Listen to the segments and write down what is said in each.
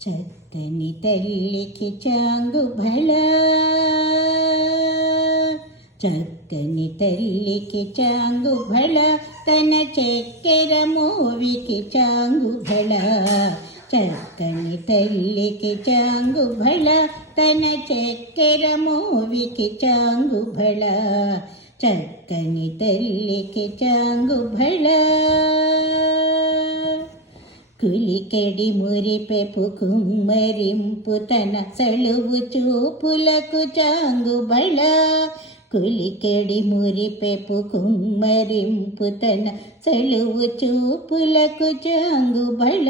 చక్కని తల్లికి చాంగు భళ, చక్కని తల్లికి చాంగు భళ, తన చక్కెర మోవికి చాంగు భళ. చక్కని తల్లికి చాంగు భళ, తన చక్కెర మోవికి చాంగు భళ. చక్కని తల్లికి చాంగు భళ. కులికెడి మురిపెపు కుమ్మరింపు తన సలువు చూపులకు చాంగు భళ. కులికెడి మురిపెపు కుమ్మరింపు తన సలువు చూపులకు చాంగు భళ.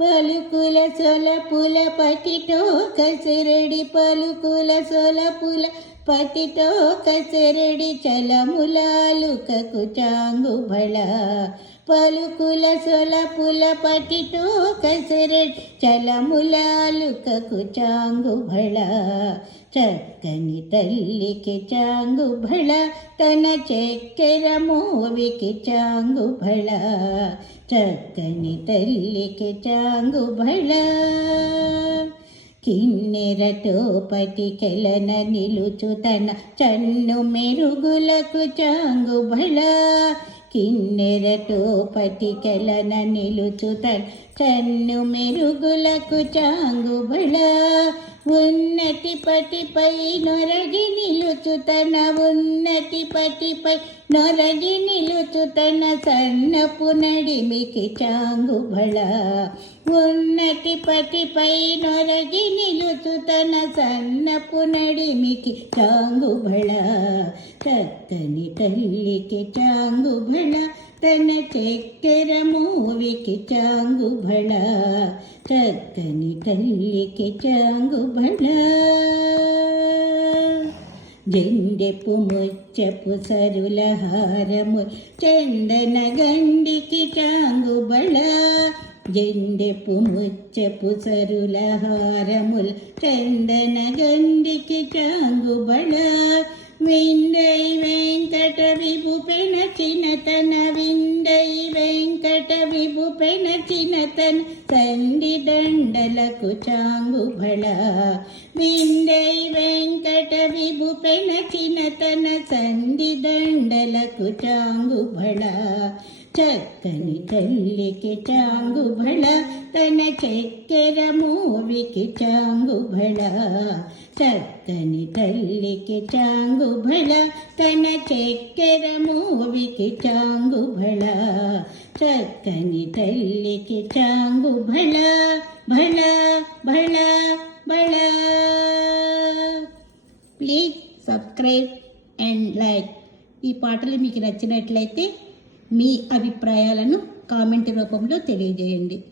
పలుకుల సొలపుల పతితో కసిరెడి, పలుకుల సొలపుల పతితో కసిరెడి చలములాలుకకు చాంగు భళ. పలుకుల సొలపుల పతితో కసిరెడి చలములాలుకకు చాంగు భళ. చక్కని తల్లికి చాంగు భళ, తన చక్కెర మోవికి చాంగు భళ. చక్కని తల్లికి చాంగు భళ. కిన్నెరతో పటికెలన నిలుచు తన చన్ను మెరుగులకు చాంగు భళ. కిన్నెరతో పటికెలన నిలుచు తన చన్ను మెరుగులకు చాంగు భళ. ఉన్నతి పటిపై నొరగి నిలుచు తన, ఉన్నతి పటిపై నొరగి నిలుచు తన సన్నపు నడిమికి చాంగు భళ. ఉన్నతి పటిపై నొరగి నిలుచు తన సన్నపు నడిమికి చాంగు భళ. చక్కని తల్లికి చాంగు భళ, తన చక్కెర మోవికి చాంగు భళ. చక్కని తల్లికి చాంగు భళ. జెండెపు ముచ్చపు సరుల హారము చందన గండికి చాంగు భళ. జెండెపు ముచ్చపు సరుల హారముల్ చందన గండికి చాంగు భళ. విండై వెంకట విభు పెనచిన తన, విండై వెంకట విభు పెనచిన తన సండి దండలకు చాంగు భళ. విండై వెంకట విభు పెనచిన తన సండి దండలకు చాంగు భళ. చక్కని తల్లికి చాంగు భళ, తన చక్కెర మోవికి చాంగు భళ. చక్కని తల్లికి చాంగు భళ, తన చక్కెర మోవికి చాంగు భళ. చక్కని తల్లికి చాంగు భళ భళ భళ భళ. Please subscribe and like. ఈ పాటలు మీకు నచ్చినట్లయితే మీ అభిప్రాయాలను కామెంట్ రూపంలో తెలియజేయండి.